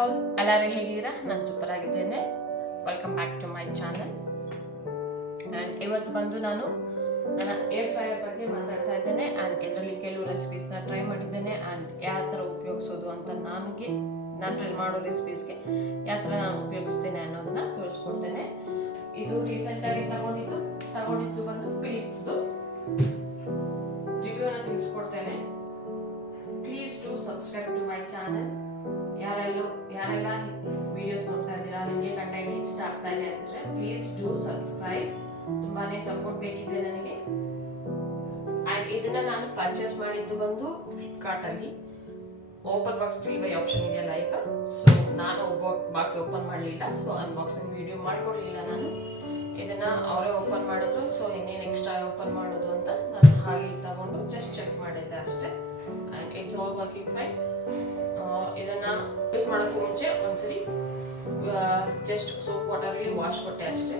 All, ಎಲ್ಲರೂ ಹೇಗಿದ್ದೀರಾ? ನಾನು ಸೂಪರ್ ಆಗಿದ್ದೇನೆ. Welcome back to my channel. And ಇವತ್ತು ಬಂದು ನಾನು ನನ್ನ ಏರ್ ಫ್ರೈಯರ್ ಬಗ್ಗೆ ಮಾತಾಡ್ತಾ ಇದ್ದೇನೆ. ಆ್ಯಂಡ್ ಇದರಲ್ಲಿ ಕೆಲವು ರೆಸಿಪೀಸ್ನ ಟ್ರೈ ಮಾಡಿದ್ದೇನೆ. ಆ್ಯಂಡ್ ಯಾವ ಥರ ಉಪಯೋಗಿಸೋದು ಅಂತ ನಾನು ಟ್ರೈ ಮಾಡೋ ರೆಸಿಪೀಸ್ಗೆ ಯಾವ ಥರ ನಾನು ಉಪಯೋಗಿಸ್ತೇನೆ ಅನ್ನೋದನ್ನ ತೋರಿಸ್ಕೊಡ್ತೇನೆ. ಇದು ರೀಸೆಂಟಾಗಿ ತಗೊಂಡಿದ್ದು ಬಂದು ಫಿಲಿಪ್ಸ್ದು ರಿವ್ಯೂನ ತಿಳಿಸ್ಕೊಡ್ತೇನೆ. Please to subscribe to my channel. ಯಾರೆಲ್ಲ ವಿಡಿಯೋಸ್ ನೋಡ್ತಾ ಇದ್ದೀರಾ, ನಿಮಗೆ ಕಂಟೆಂಟ್ ಇಷ್ಟ ಆಗ್ತಾ ಇದೆ ಅಂದರೆ ಪ್ಲೀಸ್ ಡೂ ಸಬ್ಸ್ಕ್ರೈಬ್. ತುಂಬಾನೇ ಸಪೋರ್ಟ್ ಬೇಕಿದೆ ನನಗೆ. ಆ್ಯಂಡ್ ಇದನ್ನ ನಾನು ಪರ್ಚೇಸ್ ಮಾಡಿದ್ದು ಬಂದು ಫ್ಲಿಪ್ಕಾರ್ಟಲ್ಲಿ. ಓಪನ್ ಬಾಕ್ಸ್ ಡೆಲಿವರಿ ಆಪ್ಷನ್ ಇದೆಯಲ್ಲ ಈಗ, ಸೊ ನಾನು ಬಾಕ್ಸ್ ಓಪನ್ ಮಾಡಲಿಲ್ಲ, ಸೊ ಅನ್ಬಾಕ್ಸಿಂಗ್ ವಿಡಿಯೋ ಮಾಡ್ಕೊಡ್ಲಿಲ್ಲ. ನಾನು ಇದನ್ನ ಅವರೇ ಓಪನ್ ಮಾಡಿದ್ರು, ಸೊ ಇನ್ನೇನು ಎಕ್ಸ್ಟ್ರಾ ಓಪನ್ ಮಾಡೋದು ಅಂತ ನಾನು ಹಾಗೆ ತಗೊಂಡು ಜಸ್ಟ್ ಚೆಕ್ ಮಾಡಿದ್ದೆ ಅಷ್ಟೇ. And it's all working fine. ಇದನ್ನ ಯೂಸ್ ಮಾಡೋಕ್ಕೂ ಮುಂಚೆ ಒಂದ್ಸರಿ ಜಸ್ಟ್ ಸೋಪ್ ವಾಟರಲ್ಲಿ ವಾಶ್ ಕೊಟ್ಟೆ ಅಷ್ಟೇ.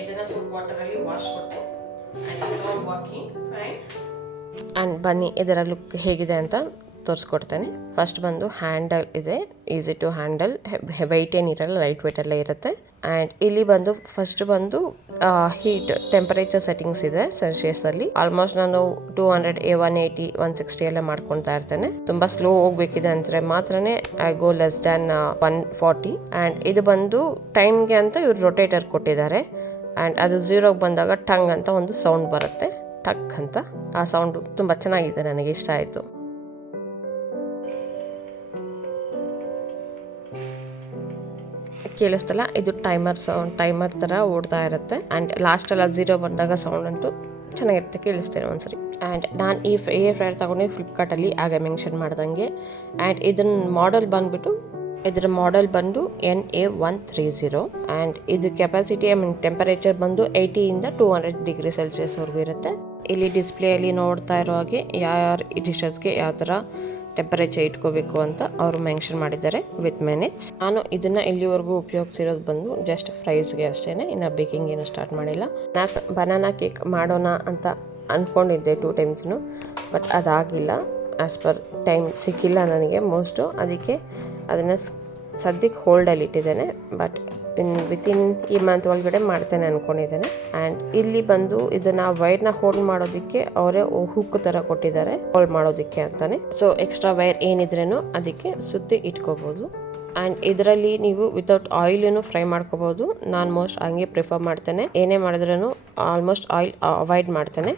ಇದನ್ನ ಸೋಪ್ ವಾಟರಲ್ಲಿ ವಾಶ್ ಕೊಟ್ಟೆ. And it's all working fine. And ಬನ್ನಿ ಇದರ ಲುಕ್ ಹೇಗಿದೆ ಅಂತ ತೋರಿಸ್ಕೊಡ್ತೇನೆ. ಫಸ್ಟ್ ಬಂದು ಹ್ಯಾಂಡಲ್ ಇದೆ, ಈಸಿ ಟು ಹ್ಯಾಂಡಲ್, ವೆಯ್ಟ್ ಏನಿರಲ್ಲ, ಲೈಟ್ ವೆಯ್ಟ್ ಎಲ್ಲ ಇರುತ್ತೆ. ಆ್ಯಂಡ್ ಇಲ್ಲಿ ಬಂದು ಫಸ್ಟ್ ಬಂದು ಹೀಟ್ ಟೆಂಪರೇಚರ್ ಸೆಟ್ಟಿಂಗ್ಸ್ ಇದೆ ಸೆಲ್ಸಿಯಸ್ ಅಲ್ಲಿ. ಆಲ್ಮೋಸ್ಟ್ ನಾನು 200 180 160 ಎಲ್ಲ ಮಾಡ್ಕೊತಾ ಇರ್ತೇನೆ. ತುಂಬಾ ಸ್ಲೋ ಹೋಗ್ಬೇಕಿದೆ ಅಂದ್ರೆ ಮಾತ್ರನೇ I go less than 140. And ಇದು ಬಂದು ಟೈಮ್ಗೆ ಅಂತ ಇವ್ರು ರೊಟೇಟರ್ ಕೊಟ್ಟಿದ್ದಾರೆ. ಆ್ಯಂಡ್ ಅದು 0ಗೆ ಬಂದಾಗ ಟಂಗ್ ಅಂತ ಒಂದು ಸೌಂಡ್ ಬರುತ್ತೆ, ಟಕ್ ಅಂತ. ಆ ಸೌಂಡು ತುಂಬ ಚೆನ್ನಾಗಿದೆ, ನನಗೆ ಇಷ್ಟ ಆಯಿತು. ಕೇಳಿಸ್ತಲ್ಲ, ಇದು ಟೈಮರ್ ಥರ ಓಡ್ತಾ ಇರುತ್ತೆ. ಆ್ಯಂಡ್ ಲಾಸ್ಟಲ್ಲಿ 0 ಬಂದಾಗ ಸೌಂಡ್ ಅಂತೂ ಚೆನ್ನಾಗಿರುತ್ತೆ, ಕೇಳಿಸ್ತೇನೆ ಒಂದ್ಸರಿ. ಆ್ಯಂಡ್ ನಾನು ಈ ಏರ್ ಫ್ರೈಯರ್ ತಗೊಂಡು ಫ್ಲಿಪ್ಕಾರ್ಟಲ್ಲಿ ಆಗ ಮೆನ್ಷನ್ ಮಾಡ್ದಂಗೆ. ಆ್ಯಂಡ್ ಇದರ ಮಾಡೆಲ್ ಬಂದು NA130. ಆ್ಯಂಡ್ ಇದು ಕೆಪಾಸಿಟಿ ಟೆಂಪರೇಚರ್ ಬಂದು 80 to 200 ಡಿಗ್ರಿ ಸೆಲ್ಸಿಯಸ್ವರೆಗೂ ಇರುತ್ತೆ. ಇಲ್ಲಿ ಡಿಸ್ಪ್ಲೇಯಲ್ಲಿ ನೋಡ್ತಾ ಇರೋ ಹಾಗೆ ಯಾವ ಡಿಶಸ್ಗೆ ಯಾವ ಥರ ಟೆಂಪರೇಚರ್ ಇಟ್ಕೋಬೇಕು ಅಂತ ಅವರು ಮೆನ್ಷನ್ ಮಾಡಿದ್ದಾರೆ ವಿತ್ ಮಿನಿಟ್ಸ್. ನಾನು ಇದನ್ನ ಇಲ್ಲಿವರೆಗೂ ಉಪಯೋಗಿಸಿರೋದು ಬಂದು ಜಸ್ಟ್ ಫ್ರೈಸ್ಗೆ ಅಷ್ಟೇ, ಇನ್ನು ಬೇಕಿಂಗ್ ಏನು ಸ್ಟಾರ್ಟ್ ಮಾಡಿಲ್ಲ. ಬನಾನಾ ಕೇಕ್ ಮಾಡೋಣ ಅಂತ ಅಂದ್ಕೊಂಡಿದ್ದೆ 2 ಟೈಮ್ಸ್ನು, ಬಟ್ ಅದಾಗಿಲ್ಲ. ಆ್ಯಸ್ ಪರ್ ಟೈಮ್ ಸಿಕ್ಕಿಲ್ಲ ನನಗೆ ಮೋಸ್ಟು, ಅದಕ್ಕೆ ಅದನ್ನು ಸದ್ಯಕ್ಕೆ ಹೋಲ್ಡಲ್ಲಿ ಇಟ್ಟಿದ್ದೇನೆ. ಬಟ್ ವಿತಿನ್ ಈ ಮಂತ್ ಒಳಗಡೆ ಮಾಡ್ತೇನೆ ಅಂದ್ಕೊಂಡಿದ್ದೇನೆ. ಆ್ಯಂಡ್ ಇಲ್ಲಿ ಬಂದು ಇದನ್ನ ವೈರ್ನ ಹೋಲ್ಡ್ ಮಾಡೋದಕ್ಕೆ ಅವರೇ ಹುಕ್ ಥರ ಕೊಟ್ಟಿದ್ದಾರೆ, ಹೋಲ್ಡ್ ಮಾಡೋದಕ್ಕೆ ಅಂತಾನೆ. ಸೊ ಎಕ್ಸ್ಟ್ರಾ ವೈರ್ ಏನಿದ್ರೇನು ಅದಕ್ಕೆ ಸುತ್ತಿ ಇಟ್ಕೋಬಹುದು. ಆ್ಯಂಡ್ ಇದರಲ್ಲಿ ನೀವು ವಿತೌಟ್ ಆಯಿಲ್ ಫ್ರೈ ಮಾಡ್ಕೋಬಹುದು. ನಾನು ಮೋಸ್ಟ್ ಹಂಗೆ ಪ್ರಿಫರ್ ಮಾಡ್ತೇನೆ. ಏನೇ ಮಾಡಿದ್ರೂ ಆಲ್ಮೋಸ್ಟ್ ಆಯಿಲ್ ಅವಾಯ್ಡ್ ಮಾಡ್ತೇನೆ.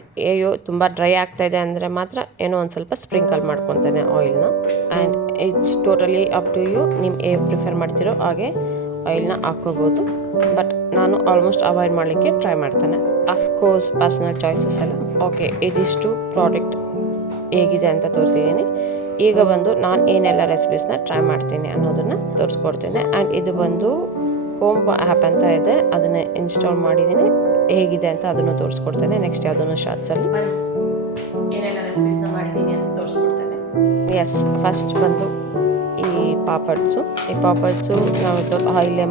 ತುಂಬ ಡ್ರೈ ಆಗ್ತಾ ಇದೆ ಅಂದರೆ ಮಾತ್ರ ಏನೋ ಒಂದು ಸ್ವಲ್ಪ ಸ್ಪ್ರಿಂಕಲ್ ಮಾಡ್ಕೊತೇನೆ ಆಯಿಲ್ನ. And it's totally up to you, ನಿಮ್ಮ ಪ್ರಿಫರ್ ಮಾಡ್ತಿರೋ ಹಾಗೆ ಆಯಿಲ್ನ ಹಾಕೋಬೋದು. ಬಟ್ ನಾನು ಆಲ್ಮೋಸ್ಟ್ ಅವಾಯ್ಡ್ ಮಾಡಲಿಕ್ಕೆ ಟ್ರೈ ಮಾಡ್ತೇನೆ. ಅಫ್ಕೋರ್ಸ್ ಪರ್ಸನಲ್ ಚಾಯ್ಸಸ್ ಎಲ್ಲ. ಓಕೆ, ಇದಿಷ್ಟು ಪ್ರಾಡಕ್ಟ್ ಹೇಗಿದೆ ಅಂತ ತೋರಿಸಿದ್ದೀನಿ. ಈಗ ಬಂದು ನಾನು ಏನೆಲ್ಲ ರೆಸಿಪೀಸ್ನ ಟ್ರೈ ಮಾಡ್ತೀನಿ ಅನ್ನೋದನ್ನು ತೋರಿಸ್ಕೊಡ್ತೇನೆ. ಆ್ಯಂಡ್ ಇದು ಬಂದು ಹೋಮ್ ಆ್ಯಪ್ ಅಂತ ಇದೆ, ಅದನ್ನು ಇನ್ಸ್ಟಾಲ್ ಮಾಡಿದ್ದೀನಿ. ಹೇಗಿದೆ ಅಂತ ಅದನ್ನು ತೋರಿಸ್ಕೊಡ್ತೇನೆ ನೆಕ್ಸ್ಟ್ ಯಾವುದನ್ನು ಶಾರ್ಟ್ಸಲ್ಲಿ. ಏನೆಲ್ಲ ರೆಸಿಪೀಸ್ನ ಮಾಡಿದ್ದೀನಿ ಅಂತ ತೋರಿಸ್ಕೊಡ್ತೇನೆ. ಎಸ್, ಫಸ್ಟ್ ಬಂದು ಈ ಪಾಪಡ್ಸು ನಾವು ಆಯಿಲೇ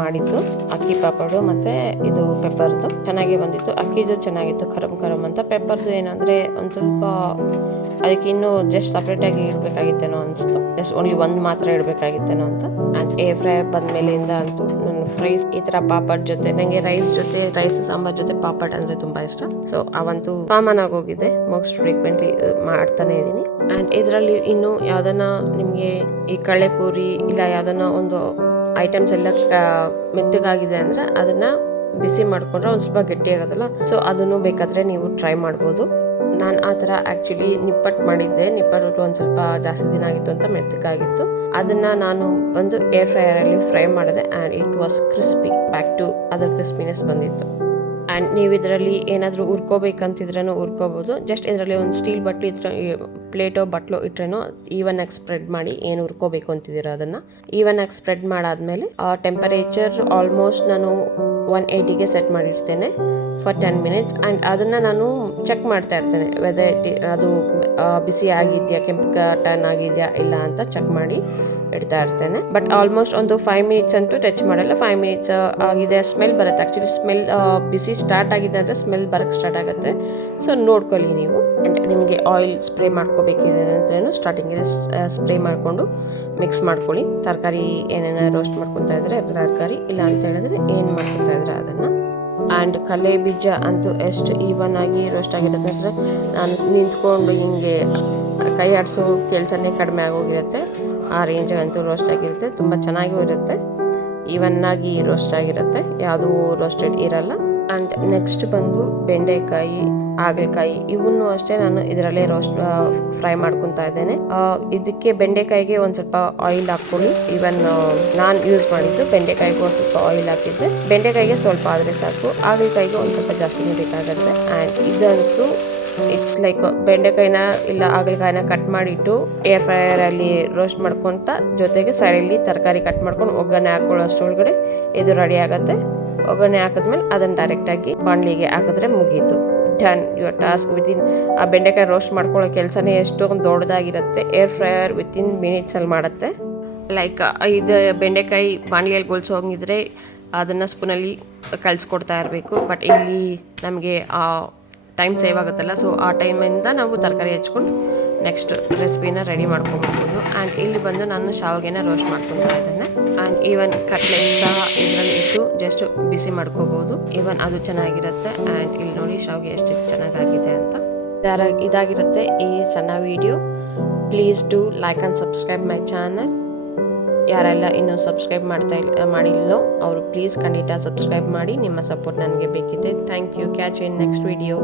ಮಾಡಿದ್ದು ಅಕ್ಕಿ ಪಾಪಡು ಮತ್ತು ಇದು ಪೆಪ್ಪರ್ದು ಚೆನ್ನಾಗಿ ಬಂದಿತ್ತು. ಅಕ್ಕಿದು ಚೆನ್ನಾಗಿತ್ತು, ಕರಮ್ ಅಂತ. ಪೆಪ್ಪರ್ದು ಏನಂದರೆ ಒಂದು ಸ್ವಲ್ಪ ಅದಕ್ಕೆ ಇನ್ನೂ ಜಸ್ಟ್ ಸಪ್ರೇಟಾಗಿ ಇಡಬೇಕಾಗಿತ್ತೇನೋ ಅನಿಸ್ತು. ಜಸ್ಟ್ ಓನ್ಲಿ ಒಂದು ಮಾತ್ರ ಇಡಬೇಕಾಗಿತ್ತೇನೋ ಅಂತ. ಆ್ಯಂಡ್ ಏರ್ ಫ್ರೈ ಬಂದಮೇಲಿಂದ ಅಂತೂ ನನ್ನ ಫ್ರೈಸ್ ಈ ಥರ ಪಾಪಡ್ ಜೊತೆ, ನನಗೆ ರೈಸ್ ಸಾಂಬಾರ್ ಜೊತೆ ಪಾಪಡ್ ಅಂದರೆ ತುಂಬ ಇಷ್ಟ. ಸೊ ಅವಂತೂ ಕಾಮನ್ ಆಗೋಗಿದೆ, ಮೋಸ್ಟ್ ಫ್ರೀಕ್ವೆಂಟ್ಲಿ ಮಾಡ್ತಾನೆ ಇದ್ದೀನಿ. ಆ್ಯಂಡ್ ಇದರಲ್ಲಿ ಇನ್ನು ಯಾವುದನ್ನ ನಿಮಗೆ ಈ ಕಳ್ಳೆಪೂರಿ ಇಲ್ಲ ಯಾವುದನ್ನ ಒಂದು ಐಟಮ್ಸ್ ಎಲ್ಲ ಮೆತ್ತಗಾಗಿದೆ ಅಂದರೆ ಅದನ್ನು ಬಿಸಿ ಮಾಡಿಕೊಂಡ್ರೆ ಒಂದು ಸ್ವಲ್ಪ ಗಟ್ಟಿಯಾಗೋದಲ್ಲ, ಸೊ ಅದನ್ನು ಬೇಕಾದರೆ ನೀವು ಟ್ರೈ ಮಾಡ್ಬೋದು. ನಾನು ಆ ಥರ ಆ್ಯಕ್ಚುಲಿ ನಿಪ್ಪಟ್ಟು ಒಂದು ಸ್ವಲ್ಪ ಜಾಸ್ತಿ ದಿನ ಆಗಿತ್ತು ಅಂತ ಮೆತ್ತಗಾಗಿತ್ತು. ಅದನ್ನು ನಾನು ಒಂದು ಏರ್ ಫ್ರೈಯರಲ್ಲಿ ಫ್ರೈ ಮಾಡಿದೆ. And it was crispy, back to ಅದರ್ ಕ್ರಿಸ್ಪಿನೆಸ್ ಬಂದಿತ್ತು. ಆ್ಯಂಡ್ ನೀವು ಇದರಲ್ಲಿ ಏನಾದರೂ ಹುರ್ಕೋಬೇಕಂತಿದ್ರೂ ಹುರ್ಕೋಬೋದು. ಜಸ್ಟ್ ಇದರಲ್ಲಿ ಒಂದು ಸ್ಟೀಲ್ ಪ್ಲೇಟೋ ಬಟ್ಲೋ ಇಟ್ರೇನೋ ಈವನಾಗಿ ಸ್ಪ್ರೆಡ್ ಮಾಡಿ, ಏನು ಹುರ್ಕೋಬೇಕು ಅಂತಿದ್ದೀರೋ ಅದನ್ನು ಈವನಾಗಿ ಸ್ಪ್ರೆಡ್ ಮಾಡಾದ್ಮೇಲೆ ಟೆಂಪರೇಚರ್ ಆಲ್ಮೋಸ್ಟ್ ನಾನು 180ಗೆ ಸೆಟ್ ಮಾಡಿರ್ತೇನೆ ಫಾರ್ 10 ಮಿನಿಟ್ಸ್. ಆ್ಯಂಡ್ ಅದನ್ನು ನಾನು ಚೆಕ್ ಮಾಡ್ತಾ ಇರ್ತೇನೆ ವೆದರ್ ಅದು ಬಿಸಿ ಆಗಿದೆಯಾ, ಕೆಂಪು ಟರ್ನ್ ಆಗಿದೆಯಾ ಇಲ್ಲ ಅಂತ ಚೆಕ್ ಮಾಡಿ ಇಡ್ತಾ ಇರ್ತೇನೆ. ಬಟ್ ಆಲ್ಮೋಸ್ಟ್ ಒಂದು 5 ಮಿನಿಟ್ಸ್ ಅಂತೂ ಟಚ್ ಮಾಡಲ್ಲ. 5 ಮಿನಿಟ್ಸ್ ಆಗಿದೆ, ಸ್ಮೆಲ್ ಬರುತ್ತೆ. ಆ್ಯಕ್ಚುಲಿ ಸ್ಮೆಲ್ ಬಿಸಿ ಸ್ಟಾರ್ಟ್ ಆಗಿದೆ ಅಂದರೆ ಸ್ಮೆಲ್ ಬರೋಕ್ಕೆ ಸ್ಟಾರ್ಟ್ ಆಗುತ್ತೆ. ಸೊ ನೋಡ್ಕೊಳ್ಳಿ ನೀವು. ಆ್ಯಂಡ್ ನಿಮಗೆ ಆಯಿಲ್ ಸ್ಪ್ರೇ ಮಾಡ್ಕೋಬೇಕಿದೆ ಅಂದ್ರೂ ಸ್ಟಾರ್ಟಿಂಗಲ್ಲಿ ಸ್ಪ್ರೇ ಮಾಡಿಕೊಂಡು ಮಿಕ್ಸ್ ಮಾಡ್ಕೊಳ್ಳಿ. ತರಕಾರಿ ಏನೇನೋ ರೋಸ್ಟ್ ಮಾಡ್ಕೊತಾ ಇದ್ರೆ ತರಕಾರಿ, ಇಲ್ಲ ಅಂತ ಹೇಳಿದ್ರೆ ಏನು ಮಾಡ್ಕೊತಾ ಇದ್ರೆ ಅದನ್ನು. ಆ್ಯಂಡ್ ಕಲೆ ಬೀಜ ಅಂತೂ ಎಷ್ಟು ಈವನ್ ಆಗಿ ರೋಸ್ಟ್ ಆಗಿರುತ್ತೆ ಅಂದರೆ ನಾನು ನಿಂತ್ಕೊಂಡು ಹಿಂಗೆ ಕೈ ಆಡಿಸೋ ಕೆಲಸನೇ ಕಡಿಮೆ ಆಗೋಗಿರುತ್ತೆ. ಆ ರೇಂಜಗಂತೂ ರೋಸ್ಟ್ ಆಗಿರುತ್ತೆ. ತುಂಬ ಚೆನ್ನಾಗೂ ಇರುತ್ತೆ, ಈವನ್ನಾಗಿ ರೋಸ್ಟ್ ಆಗಿರುತ್ತೆ, ಯಾವುದೂ ರೋಸ್ಟೆಡ್ ಇರಲ್ಲ. ಆ್ಯಂಡ್ ನೆಕ್ಸ್ಟ್ ಬಂದು ಬೆಂಡೆಕಾಯಿ, ಹಾಗಲಕಾಯಿ ಇವನ್ನು ಅಷ್ಟೇ ನಾನು ಇದರಲ್ಲೇ ರೋಸ್ಟ್ ಫ್ರೈ ಮಾಡ್ಕೊತಾ ಇದ್ದೇನೆ. ಇದಕ್ಕೆ ಬೆಂಡೆಕಾಯಿಗೆ ಒಂದು ಸ್ವಲ್ಪ ಆಯಿಲ್ ಹಾಕ್ಕೊಳ್ಳಿ. ಈವನ್ ನಾನು ಯೂಸ್ ಮಾಡಿದ್ದು ಬೆಂಡೆಕಾಯಿಗೆ ಒಂದು ಸ್ವಲ್ಪ ಆಯಿಲ್ ಹಾಕಿದ್ದೆ. ಬೆಂಡೆಕಾಯಿಗೆ ಸ್ವಲ್ಪ ಆದರೆ ಸಾಕು, ಹಾಗಲಕಾಯಿಗೆ ಒಂದು ಸ್ವಲ್ಪ ಜಾಸ್ತಿನೇ ಬೇಕಾಗುತ್ತೆ. ಆ್ಯಂಡ್ ಇದಂತೂ ಇಟ್ಸ್ ಲೈಕ್ ಬೆಂಡೆಕಾಯಿನ ಇಲ್ಲ ಹಾಗಲಕಾಯಿನ ಕಟ್ ಮಾಡಿಟ್ಟು ಏರ್ ಫ್ರೈಯರಲ್ಲಿ ರೋಸ್ಟ್ ಮಾಡ್ಕೊತ ಜೊತೆಗೆ ಸೈಡಲ್ಲಿ ತರಕಾರಿ ಕಟ್ ಮಾಡ್ಕೊಂಡು ಒಗ್ಗರಣೆ ಹಾಕೊಳ್ಳೋಷ್ಟೊಳಗಡೆ ಇದು ರೆಡಿ ಆಗುತ್ತೆ. ಒಗ್ಗರಣೆ ಹಾಕಿದ್ಮೇಲೆ ಅದನ್ನು ಡೈರೆಕ್ಟಾಗಿ ಬಾಣಲಿಗೆ ಹಾಕಿದ್ರೆ ಮುಗೀತು. Done your task. ವಿತಿನ್ ಆ ಬೆಂಡೆಕಾಯಿ ರೋಸ್ಟ್ ಮಾಡ್ಕೊಳ್ಳೋ ಕೆಲಸನೇ ಎಷ್ಟೊಂದು ದೊಡ್ಡದಾಗಿರುತ್ತೆ. ಏರ್ ಫ್ರೈಯರ್ ವಿತಿನ್ ಮಿನಿಟ್ಸಲ್ಲಿ ಮಾಡುತ್ತೆ. ಲೈಕ್ ಇದು ಬೆಂಡೆಕಾಯಿ ಬಾಣಲಿಯಲ್ಲಿ ಗೊಲ್ಸೋಂಗಿದ್ರೆ ಅದನ್ನು ಸ್ಪೂನಲ್ಲಿ ಕಲಿಸ್ಕೊಡ್ತಾ ಇರಬೇಕು. ಬಟ್ ಇಲ್ಲಿ ನಮಗೆ ಆ ಟೈಮ್ ಸೇವ್ ಆಗುತ್ತಲ್ಲ, ಸೊ ಆ ಟೈಮಿಂದ ನಾವು ತರಕಾರಿ ಹೆಚ್ಕೊಂಡು ನೆಕ್ಸ್ಟ್ ರೆಸಿಪಿನ ರೆಡಿ ಮಾಡ್ಕೊಬೋದು. ಆ್ಯಂಡ್ ಇಲ್ಲಿ ಬಂದು ನಾನು ಶಾವಿಗೆನ ರೋಸ್ಟ್ ಮಾಡ್ಕೊತಾ ಇದ್ದೇನೆ. ಆ್ಯಂಡ್ ಈವನ್ ಕಟ್ಲೆಟ್ ಸಹ ಇದರಲ್ಲಿ ಇಟ್ಟು ಜಸ್ಟ್ ಬಿಸಿ ಮಾಡ್ಕೋಬೋದು. ಈವನ್ ಅದು ಚೆನ್ನಾಗಿರುತ್ತೆ. ಆ್ಯಂಡ್ ಇಲ್ಲಿ ನೋಡಿ ಶಾವಿಗೆ ಎಷ್ಟು ಚೆನ್ನಾಗಾಗಿದೆ ಅಂತ. ಇದಾಗಿರುತ್ತೆ ಈ ಸಣ್ಣ video. Please do like and subscribe my channel. ಯಾರೆಲ್ಲ ಇನ್ನೂ ಸಬ್ಸ್ಕ್ರೈಬ್ ಮಾಡಿಲ್ಲೋ ಅವರು ಪ್ಲೀಸ್ ಖಂಡಿತ ಸಬ್ಸ್ಕ್ರೈಬ್ ಮಾಡಿ. ನಿಮ್ಮ ಸಪೋರ್ಟ್ ನನಗೆ ಬೇಕಿದೆ. Thank you. Catch in next video.